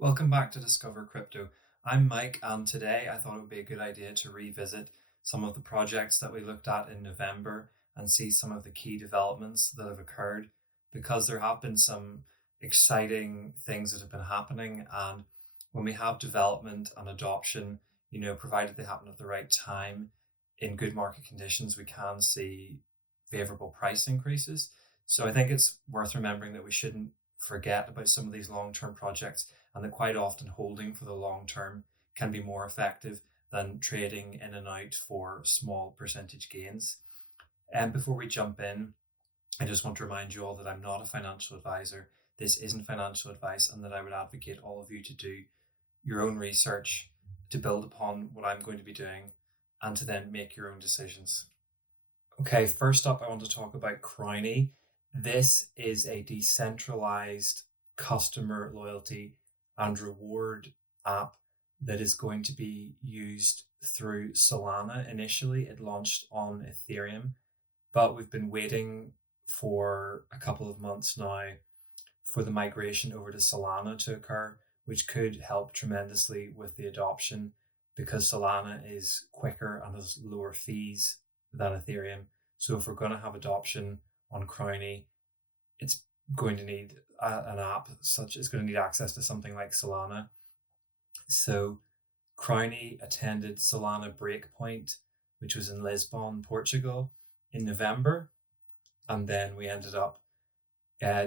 Welcome back to Discover Crypto. I'm Mike, and today I thought it would be a good idea to revisit some of the projects that we looked at in November and see some of the key developments that have occurred, because there have been some exciting things that have been happening. And when we have development and adoption, provided they happen at the right time in good market conditions, we can see favorable price increases. So I think it's worth remembering that we shouldn't forget about some of these long-term projects, and that quite often holding for the long term can be more effective than trading in and out for small percentage gains. And before we jump in, I just want to remind you all that I'm not a financial advisor. This isn't financial advice, and that I would advocate all of you to do your own research to build upon what I'm going to be doing and to then make your own decisions. Okay, first up, I want to talk about Crowny. This is a decentralized customer loyalty and reward app that is going to be used through Solana initially. It launched on Ethereum, but we've been waiting for a couple of months now for the migration over to Solana to occur, which could help tremendously with the adoption, because Solana is quicker and has lower fees than Ethereum. So if we're going to have adoption on Crowny, it's going to need an app it's going to need access to something like Solana. So Crowny attended Solana Breakpoint, which was in Lisbon, Portugal, in November. And then we ended up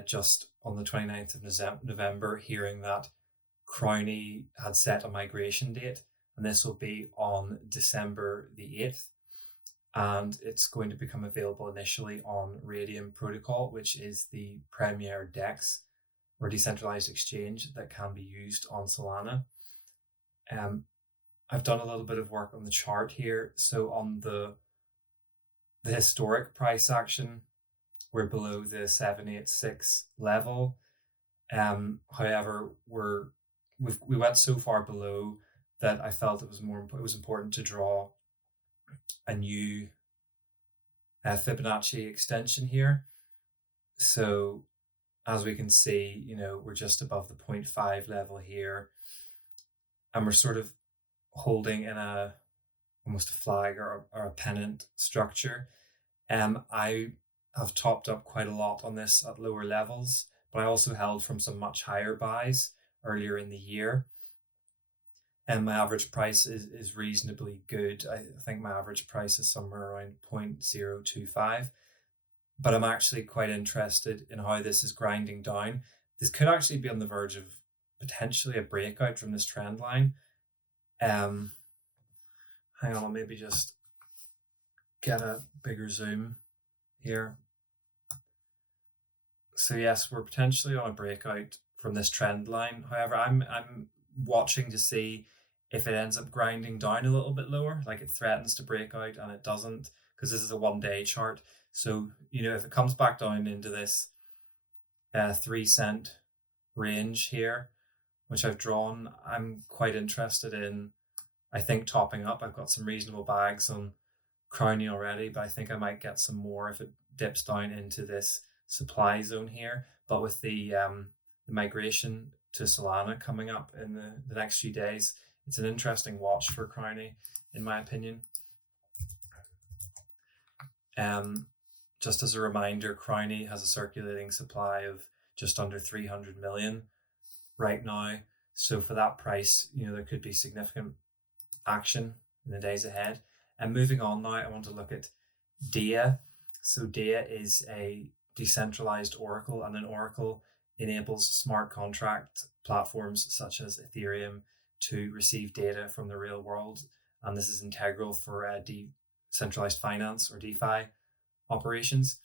just on the 29th of November hearing that Crowny had set a migration date, and this will be on December the 8th. And it's going to become available initially on Radium Protocol, which is the premier DEX or decentralized exchange that can be used on Solana. I've done a little bit of work on the chart here. So on the historic price action, we're below the 786 level. However, we went so far below that I felt it was important to draw a new Fibonacci extension here. So as we can see, we're just above the 0.5 level here, and we're sort of holding in almost a flag or a pennant structure. I have topped up quite a lot on this at lower levels, but I also held from some much higher buys earlier in the year. And my average price is reasonably good. I think my average price is somewhere around 0.025. But I'm actually quite interested in how this is grinding down. This could actually be on the verge of potentially a breakout from this trend line. Hang on, I'll maybe just get a bigger zoom here. So yes, we're potentially on a breakout from this trend line. However, I'm watching to see if it ends up grinding down a little bit lower, like it threatens to break out and it doesn't, because this is a 1-day chart. So, if it comes back down into this 3-cent range here, which I've drawn, I'm quite interested in, I think, topping up. I've got some reasonable bags on Crowny already, but I think I might get some more if it dips down into this supply zone here. But with the migration to Solana coming up in the next few days, it's an interesting watch for Crowny, in my opinion. Just as a reminder, Crowny has a circulating supply of just under 300 million right now. So for that price, there could be significant action in the days ahead. And moving on now, I want to look at DEA. So DEA is a decentralized oracle, and an oracle enables smart contract platforms such as Ethereum to receive data from the real world. And this is integral for decentralized finance or DeFi operations.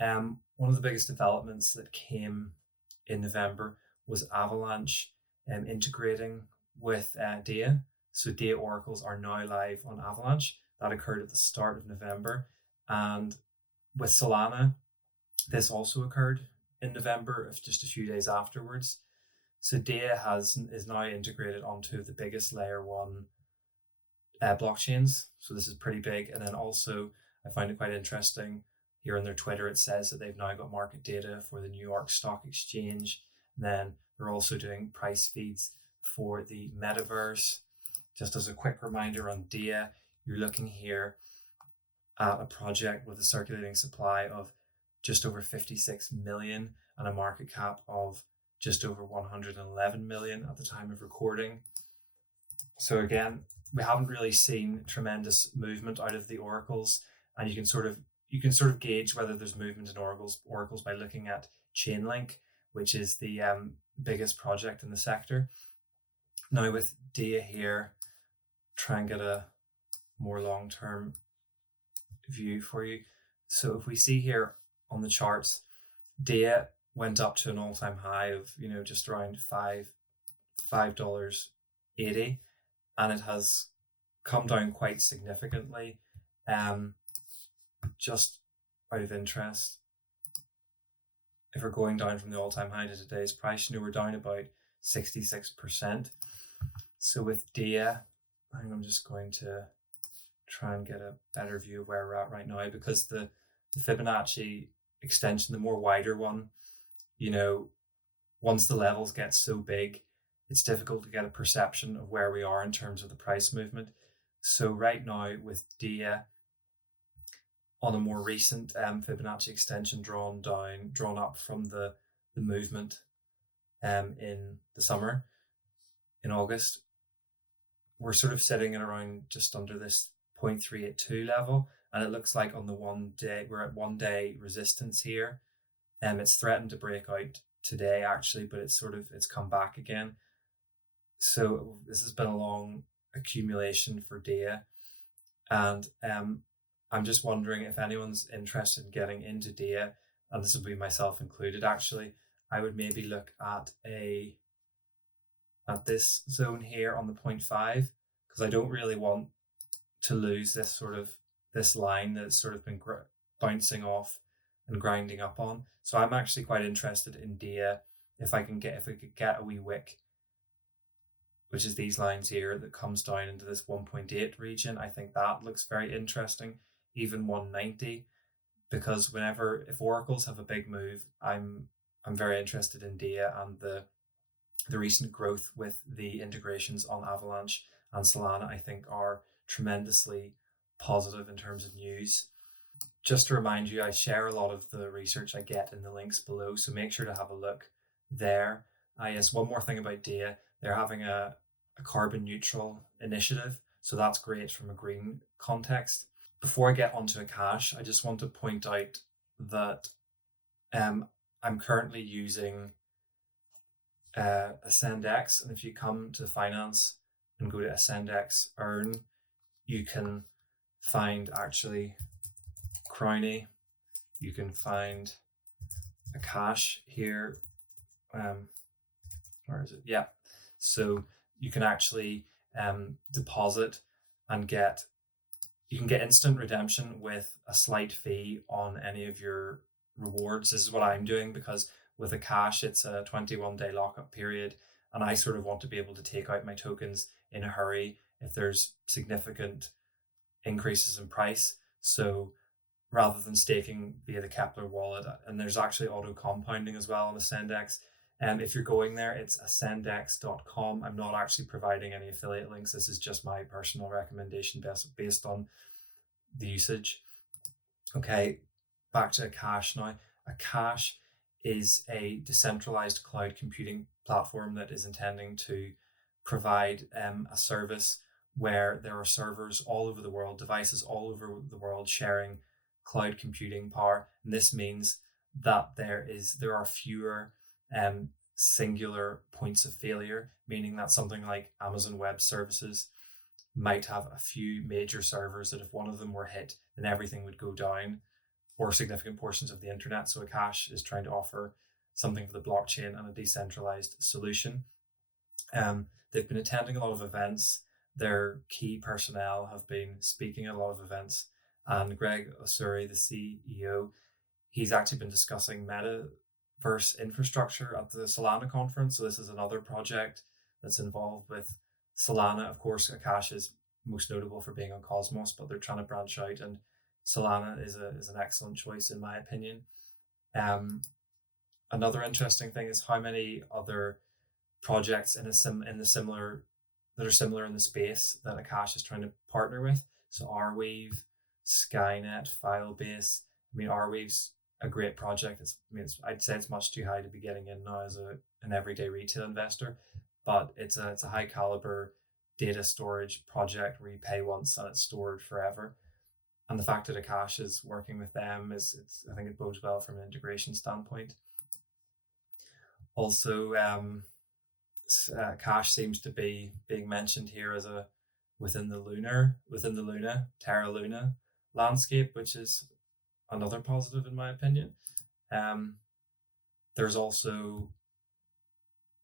One of the biggest developments that came in November was Avalanche integrating with DEA. So DEA oracles are now live on Avalanche. That occurred at the start of November. And with Solana, this also occurred in November, just a few days afterwards. So DEA is now integrated onto the biggest layer 1 blockchains. So this is pretty big. And then also, I find it quite interesting, here on their Twitter, it says that they've now got market data for the New York Stock Exchange. And then they're also doing price feeds for the metaverse. Just as a quick reminder on DIA, you're looking here at a project with a circulating supply of just over 56 million and a market cap of just over 111 million at the time of recording. So again, we haven't really seen tremendous movement out of the oracles, and you can sort of gauge whether there's movement in oracles by looking at Chainlink, which is the biggest project in the sector. Now with DIA here, try and get a more long-term view for you. So if we see here on the charts, DIA went up to an all-time high of just around $5.80, and it has come down quite significantly. Just out of interest, if we're going down from the all-time high to today's price, we're down about 66%. So with DIA, I'm just going to try and get a better view of where we're at right now, because the Fibonacci extension, the more wider one, once the levels get so big, it's difficult to get a perception of where we are in terms of the price movement. So right now with DIA, on a more recent Fibonacci extension drawn up from the movement in the summer, in August, we're sort of sitting at around just under this 0.382 level, and it looks like on the 1 day, we're at 1 day resistance here. It's threatened to break out today actually, but it's come back again. So this has been a long accumulation for DIA, and I'm just wondering if anyone's interested in getting into DIA, and this would be myself included actually. I would maybe look at this zone here on the 0.5, because I don't really want to lose this line that's sort of been bouncing off and grinding up on. So I'm actually quite interested in DIA if we could get a wee wick, which is these lines here, that comes down into this 1.8 region. I think that looks very interesting, even 190, because if oracles have a big move, I'm very interested in DIA, and the recent growth with the integrations on Avalanche and Solana, I think, are tremendously positive in terms of news. Just to remind you, I share a lot of the research I get in the links below, so make sure to have a look there. Yes, one more thing about DIA, they're having a carbon neutral initiative, so that's great from a green context. Before I get onto Akash, I just want to point out that I'm currently using AscendX, and if you come to finance and go to AscendX Earn, you can find actually Crowny, you can find Akash here. Where is it? Yeah. So you can actually deposit and you can get instant redemption with a slight fee on any of your rewards. This is what I'm doing, because with Akash, it's a 21-day lockup period, and I sort of want to be able to take out my tokens in a hurry if there's significant increases in price. So rather than staking via the Kepler wallet, and there's actually auto compounding as well on AscendX. If you're going there, it's ascendx.com. I'm not actually providing any affiliate links. This is just my personal recommendation based on the usage. Okay, back to Akash now. Akash is a decentralized cloud computing platform that is intending to provide a service where there are servers all over the world, devices all over the world sharing cloud computing power. And this means that there are fewer singular points of failure, meaning that something like Amazon Web Services might have a few major servers that if one of them were hit, then everything would go down, or significant portions of the internet. So Akash is trying to offer something for the blockchain and a decentralized solution. They've been attending a lot of events. Their key personnel have been speaking at a lot of events. And Greg Osuri, the CEO, he's actually been discussing metaverse infrastructure at the Solana conference. So this is another project that's involved with Solana. Of course, Akash is most notable for being on Cosmos, but they're trying to branch out, and Solana is an excellent choice in my opinion. Another interesting thing is how many other projects in the similar that are similar in the space that Akash is trying to partner with. So Arweave, Skynet, Filebase. I mean, Arweave's a great project. I'd say it's much too high to be getting in now as an everyday retail investor, but it's a high caliber data storage project where you pay once and it's stored forever. And the fact that Akash is working with them I think it bodes well from an integration standpoint. Also, Cash seems to be being mentioned here as within the Luna Terra Luna landscape, which is another positive in my opinion. There's also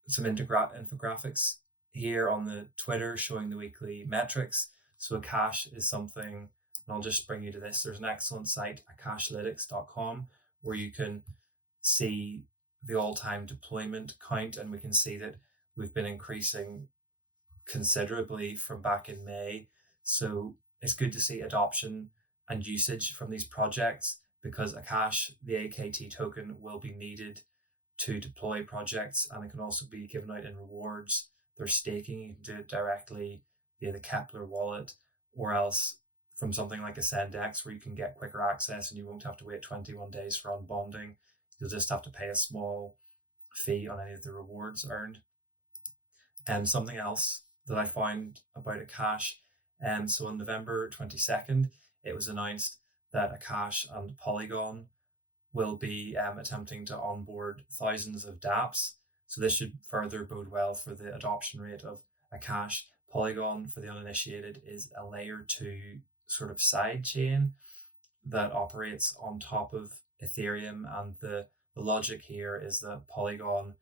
some infographics here on the Twitter showing the weekly metrics. So Akash is something, and I'll just bring you to this. There's an excellent site, akashlytics.com, where you can see the all-time deployment count, and we can see that we've been increasing considerably from back in May. So it's good to see adoption and usage from these projects, because Akash, the AKT token, will be needed to deploy projects, and it can also be given out in rewards. There's staking. You can do it directly via the Kepler wallet, or else from something like AscendX, where you can get quicker access and you won't have to wait 21 days for unbonding. You'll just have to pay a small fee on any of the rewards earned. And something else that I found about Akash, so on November 22nd, it was announced that Akash and Polygon will be attempting to onboard thousands of dApps. So this should further bode well for the adoption rate of Akash. Polygon, for the uninitiated, is a layer 2 sort of side chain that operates on top of Ethereum, and the logic here is that Polygon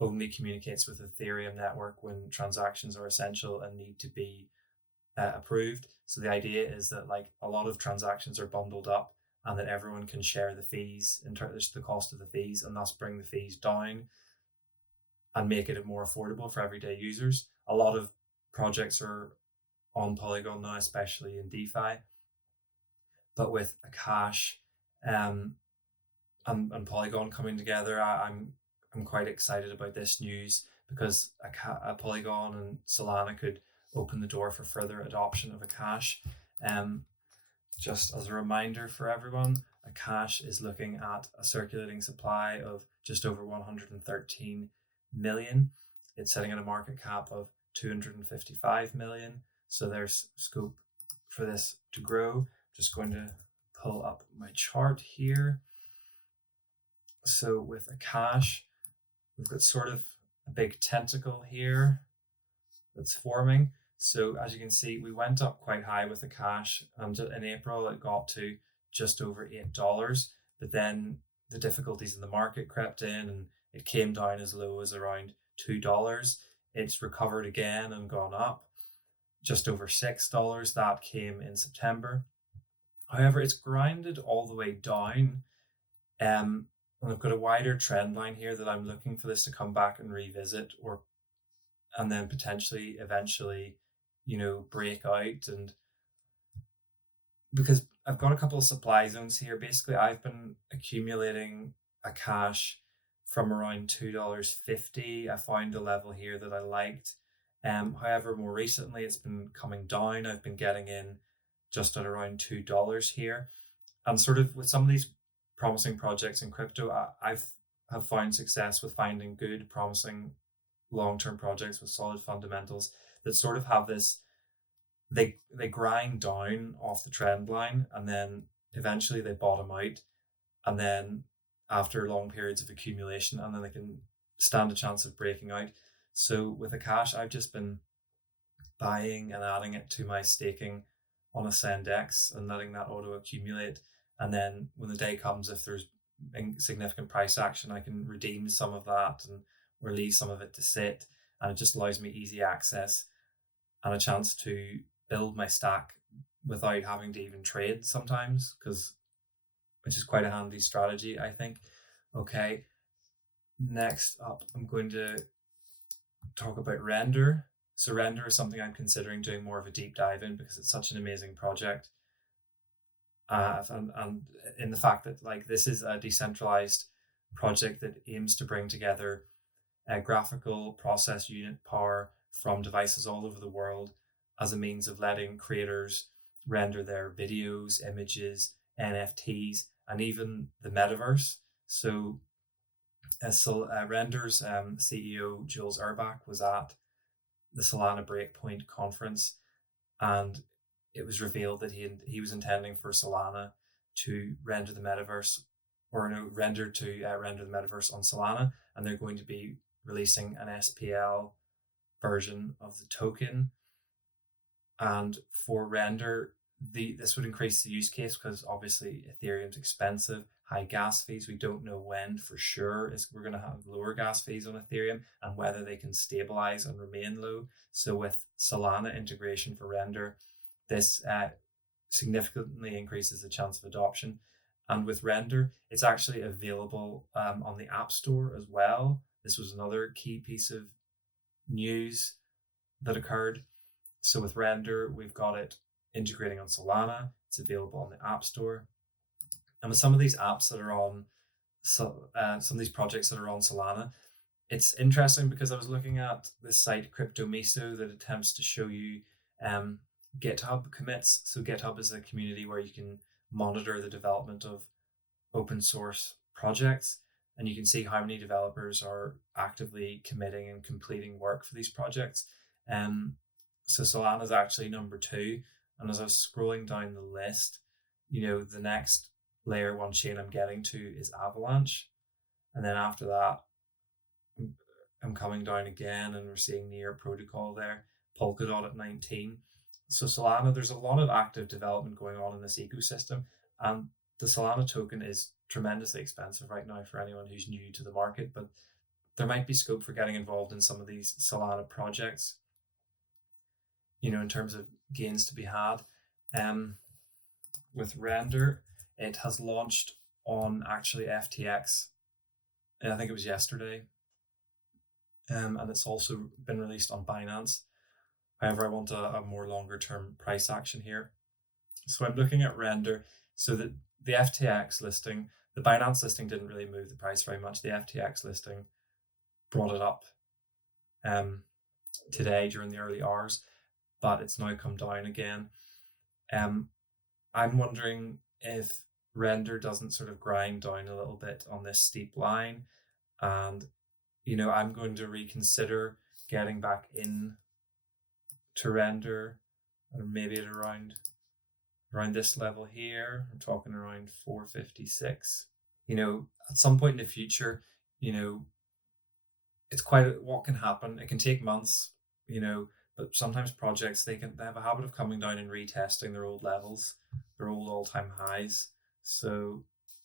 only communicates with Ethereum network when transactions are essential and need to be approved. So the idea is that like a lot of transactions are bundled up, and that everyone can share the fees in terms of the cost of the fees, and thus bring the fees down and make it more affordable for everyday users. A lot of projects are on Polygon now, especially in DeFi, but with Akash and Polygon coming together, I'm quite excited about this news, because a Polygon and Solana could open the door for further adoption of Akash. Just as a reminder for everyone, Akash is looking at a circulating supply of just over 113 million. It's sitting at a market cap of 255 million. So there's scope for this to grow. Just going to pull up my chart here. So with Akash, we've got sort of a big tentacle here that's forming. So as you can see, we went up quite high with Akash. In April, it got to just over $8, but then the difficulties in the market crept in, and it came down as low as around $2. It's recovered again and gone up just over $6. That came in September. However, it's grinded all the way down. And I've got a wider trend line here that I'm looking for this to come back and revisit, and then potentially eventually, break out. And because I've got a couple of supply zones here, basically I've been accumulating Akash from around $2.50. I found a level here that I liked. However, more recently it's been coming down. I've been getting in just at around $2 here. And sort of with some of these promising projects in crypto, I've found success with finding good, promising long-term projects with solid fundamentals that sort of have this, they grind down off the trend line, and then eventually they bottom out, and then after long periods of accumulation, and then they can stand a chance of breaking out. So with Akash, I've just been buying and adding it to my staking on AscendX and letting that auto accumulate. And then when the day comes, if there's significant price action, I can redeem some of that or leave some of it to sit. And it just allows me easy access and a chance to build my stack without having to even trade sometimes, which is quite a handy strategy, I think. Okay, next up, I'm going to talk about Render. So Render is something I'm considering doing more of a deep dive in, because it's such an amazing project. And in the fact that this is a decentralized project that aims to bring together graphical process unit power from devices all over the world as a means of letting creators render their videos, images, NFTs, and even the metaverse. So, Render's CEO Jules Urbach was at the Solana Breakpoint conference, and it was revealed that he was intending for Solana to render the metaverse, or no, render the metaverse on Solana, and they're going to be releasing an SPL version of the token. And for Render, this would increase the use case because obviously Ethereum's expensive, high gas fees. We don't know when for sure we're going to have lower gas fees on Ethereum and whether they can stabilize and remain low. So with Solana integration for Render, this significantly increases the chance of adoption. And with Render, it's actually available on the App Store as well. This was another key piece of news that occurred. So with Render, we've got it integrating on Solana. It's available on the App Store. And with some of these apps that are on, some of these projects that are on Solana, it's interesting because I was looking at this site, Crypto Miso, that attempts to show you GitHub commits. So GitHub is a community where you can monitor the development of open source projects, and you can see how many developers are actively committing and completing work for these projects. So Solana is actually number 2. And as I was scrolling down the list, the next layer 1 chain I'm getting to is Avalanche. And then after that, I'm coming down again and we're seeing Near Protocol there, Polkadot at 19. So Solana, there's a lot of active development going on in this ecosystem. And the Solana token is tremendously expensive right now for anyone who's new to the market, but there might be scope for getting involved in some of these Solana projects, in terms of gains to be had. With Render, it has launched on actually FTX. I think it was yesterday. And it's also been released on Binance. However, I want a more longer term price action here. So I'm looking at Render. So the FTX listing, the Binance listing didn't really move the price very much. The FTX listing brought it up today during the early hours, but it's now come down again. I'm wondering if Render doesn't sort of grind down a little bit on this steep line, and I'm going to reconsider getting back in to Render, or maybe at around this level here. I'm talking around 456. At some point in the future, it's quite what can happen. It can take months, but sometimes projects they have a habit of coming down and retesting their old levels, their old all-time highs. So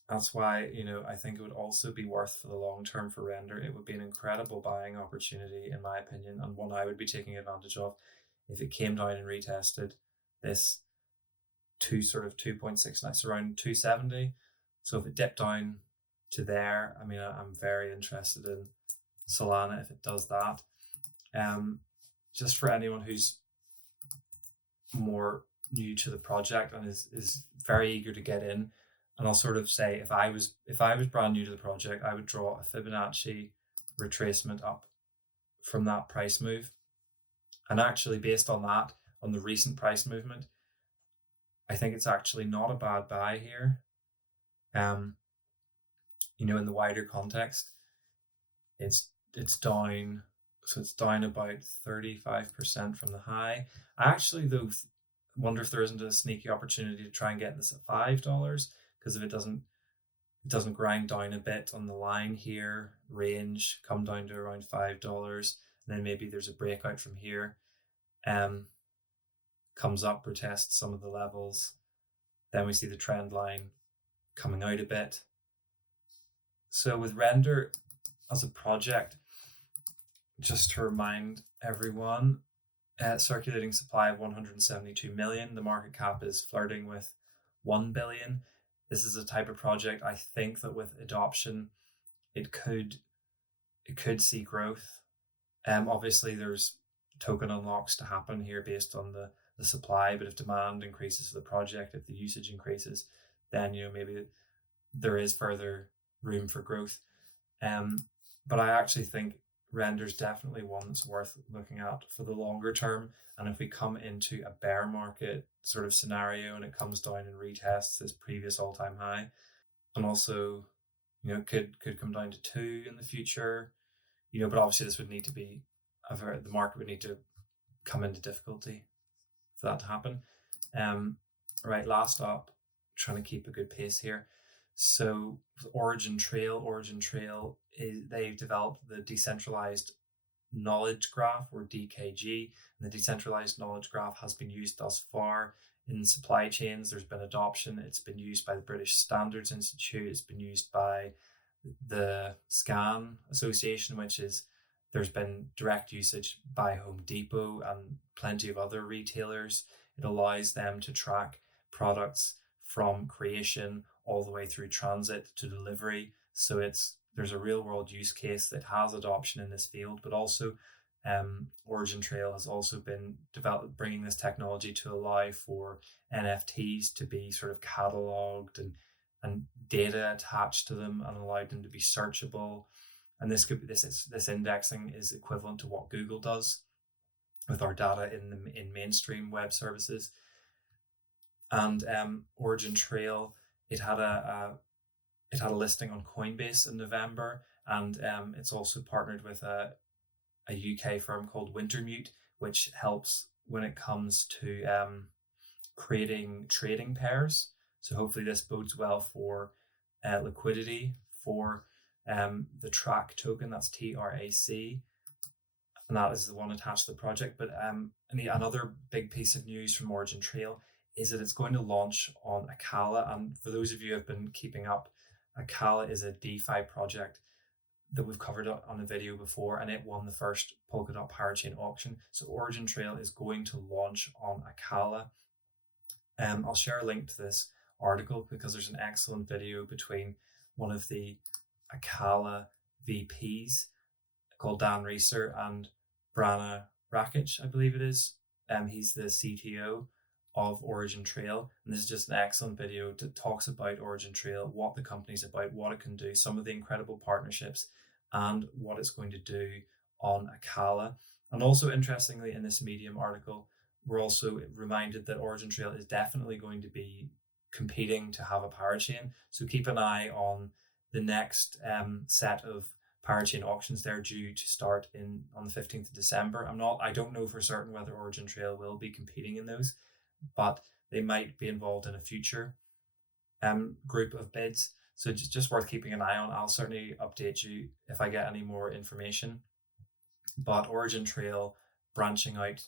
that's why I think it would also be worth for the long term for Render. It would be an incredible buying opportunity in my opinion, and one I would be taking advantage of if it came down and retested this 2.69, so around 270. So if it dipped down to there, I'm very interested in Solana if it does that. Just for anyone who's more new to the project and is very eager to get in, and I'll sort of say if I was brand new to the project, I would draw a Fibonacci retracement up from that price move. And actually based on that, on the recent price movement, I think it's actually not a bad buy here. In the wider context, it's down. So it's down about 35% from the high. I actually, though, wonder if there isn't a sneaky opportunity to try and get this at $5, because if it doesn't grind down a bit on the line here, range, come down to around $5, and then maybe there's a breakout from here, comes up, retests some of the levels, then we see the trend line coming out a bit. So with Render as a project, just to remind everyone, circulating supply of 172 million. The market cap is flirting with 1 billion. This is a type of project I think that with adoption, it could see growth. Obviously, there's token unlocks to happen here based on the supply, but if demand increases for the project, if the usage increases, then maybe there is further room for growth. But I actually think Render's definitely one that's worth looking at for the longer term. And if we come into a bear market sort of scenario and it comes down and retests its previous all-time high, and also, could come down to 2 in the future, but obviously this would need to be the market would need to come into difficulty for that to happen. Right, last up, trying to keep a good pace here. So OriginTrail they've developed the decentralized knowledge graph, or DKG, and the decentralized knowledge graph has been used thus far in supply chains. There's been adoption. It's been used by the British Standards Institute. It's been used by the SCAN Association, there's been direct usage by Home Depot and plenty of other retailers. It allows them to track products from creation all the way through transit to delivery. So there's a real world use case that has adoption in this field, but also OriginTrail has also been bringing this technology to allow for NFTs to be sort of cataloged and data attached to them and allowed them to be searchable. And this indexing is equivalent to what Google does with our data in mainstream web services. And OriginTrail, it had a listing on Coinbase in November, and it's also partnered with a UK firm called Wintermute, which helps when it comes to creating trading pairs. So hopefully this bodes well for liquidity for the TRAC token, that's TRAC, and that is the one attached to the project. But another big piece of news from OriginTrail is that it's going to launch on Akala. And for those of you who have been keeping up, Akala is a DeFi project that we've covered on a video before, and it won the first Polkadot parachain auction. So OriginTrail is going to launch on Akala. I'll share a link to this article because there's an excellent video between one of the Akala VPs called Dan Reeser and Brana Rakic, I believe it is. He's the CTO of OriginTrail, and this is just an excellent video that talks about OriginTrail, what the company's about, what it can do, some of the incredible partnerships, and what it's going to do on Akala. And also, interestingly, in this Medium article, we're also reminded that OriginTrail is definitely going to be competing to have a parachain. So keep an eye on the next set of parachain auctions. They're due to start on the 15th of December. I don't know for certain whether OriginTrail will be competing in those, but they might be involved in a future group of bids. So just worth keeping an eye on. I'll certainly update you if I get any more information. But OriginTrail branching out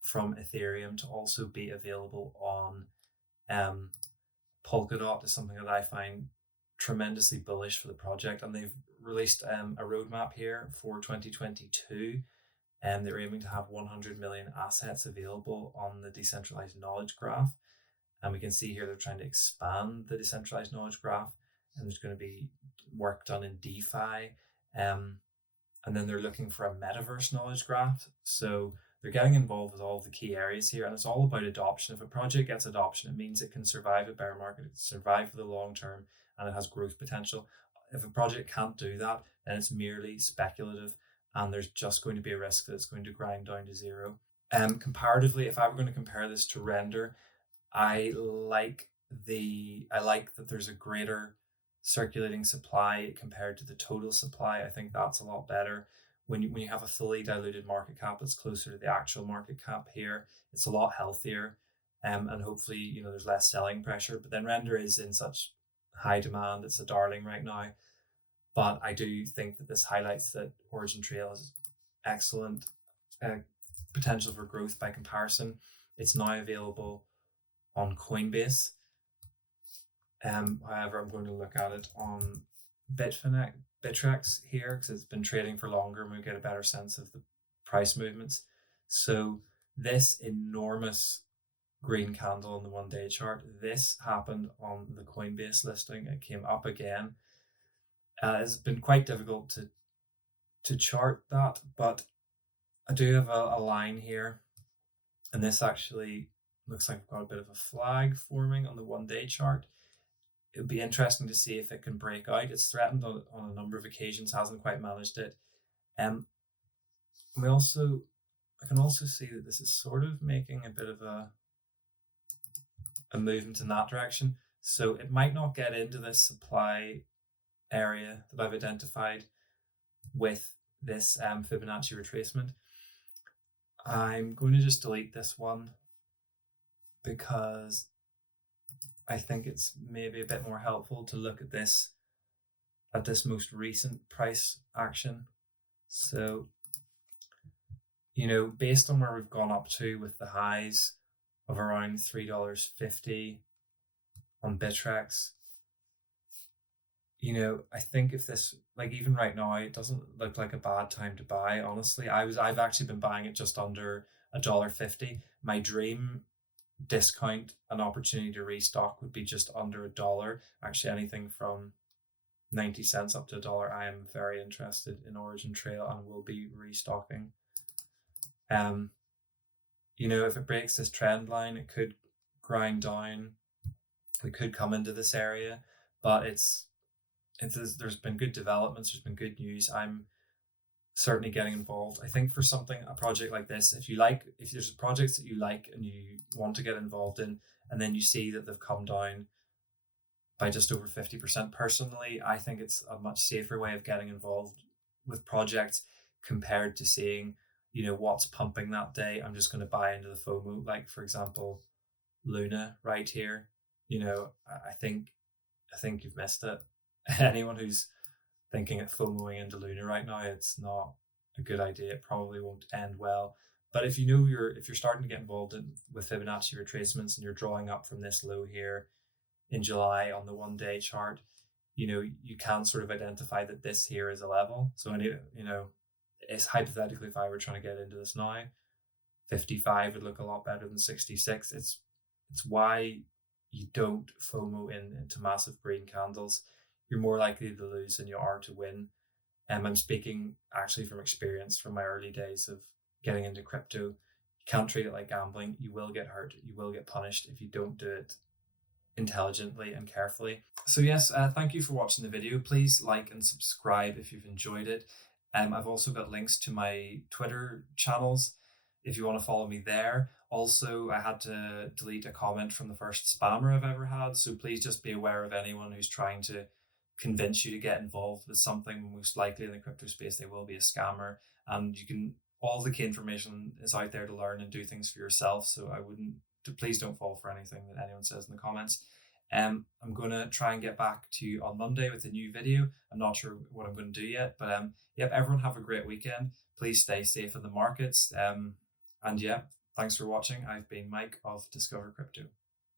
from Ethereum to also be available on Polkadot is something that I find tremendously bullish for the project. And they've released a roadmap here for 2022. And they're aiming to have 100 million assets available on the decentralized knowledge graph. And we can see here they're trying to expand the decentralized knowledge graph, and there's going to be work done in DeFi. And then they're looking for a metaverse knowledge graph. So they're getting involved with all the key areas here, and it's all about adoption. If a project gets adoption, it means it can survive a bear market, it can survive for the long term, and it has growth potential. If a project can't do that, then it's merely speculative, and there's just going to be a risk that it's going to grind down to zero. Comparatively, if I were going to compare this to Render, I like that there's a greater circulating supply compared to the total supply. I think that's a lot better. When you have a fully diluted market cap that's closer to the actual market cap here, it's a lot healthier, and hopefully there's less selling pressure. But then Render is in such high demand; it's a darling right now. But I do think that this highlights that OriginTrail has excellent potential for growth by comparison. It's now available on Coinbase. However, I'm going to look at it on Bittrex here because it's been trading for longer and we get a better sense of the price movements. So this enormous green candle on the 1-day chart, this happened on the Coinbase listing. It came up again. It's been quite difficult to chart that, but I do have a line here, and this actually looks like I've got a bit of a flag forming on the 1-day chart. It would be interesting to see if it can break out. It's threatened on a number of occasions, hasn't quite managed it. I can also see that this is sort of making a bit of a movement in that direction. So it might not get into this supply area that I've identified with this Fibonacci retracement. I'm going to just delete this one because I think it's maybe a bit more helpful to look at this most recent price action. So, based on where we've gone up to with the highs of around $3.50 on Bittrex, I think if this, like even right now, it doesn't look like a bad time to buy. Honestly, I've actually been buying it just under $1.50. My dream discount and opportunity to restock would be just under $1. Actually, anything from 90 cents up to $1. I am very interested in OriginTrail and will be restocking. If it breaks this trend line, it could grind down. We could come into this area, but there's been good developments. There's been good news. I'm certainly getting involved. I think for a project like this, if there's projects that you like and you want to get involved in, and then you see that they've come down by just over 50%, personally, I think it's a much safer way of getting involved with projects compared to seeing, what's pumping that day. I'm just going to buy into the FOMO. Like, for example, Luna right here. I think you've missed it. Anyone who's thinking of FOMOing into Luna right now, it's not a good idea. It probably won't end well. But if you're starting to get involved with Fibonacci retracements and you're drawing up from this low here in July on the 1-day chart, you can sort of identify that this here is a level. So it's hypothetically, if I were trying to get into this now, 55 would look a lot better than 66. It's why you don't FOMO into massive green candles. You're more likely to lose than you are to win. I'm speaking actually from experience from my early days of getting into crypto. You can't treat it like gambling. You will get hurt. You will get punished if you don't do it intelligently and carefully. So yes, thank you for watching the video. Please like and subscribe if you've enjoyed it. I've also got links to my Twitter channels if you want to follow me there. Also, I had to delete a comment from the first spammer I've ever had, so please just be aware of anyone who's trying to convince you to get involved with something. Most likely in the crypto space, they will be a scammer, and all the key information is out there to learn and do things for yourself. So please don't fall for anything that anyone says in the comments. I'm going to try and get back to you on Monday with a new video. I'm not sure what I'm going to do yet, but everyone have a great weekend. Please stay safe in the markets. And thanks for watching. I've been Mike of Discover Crypto.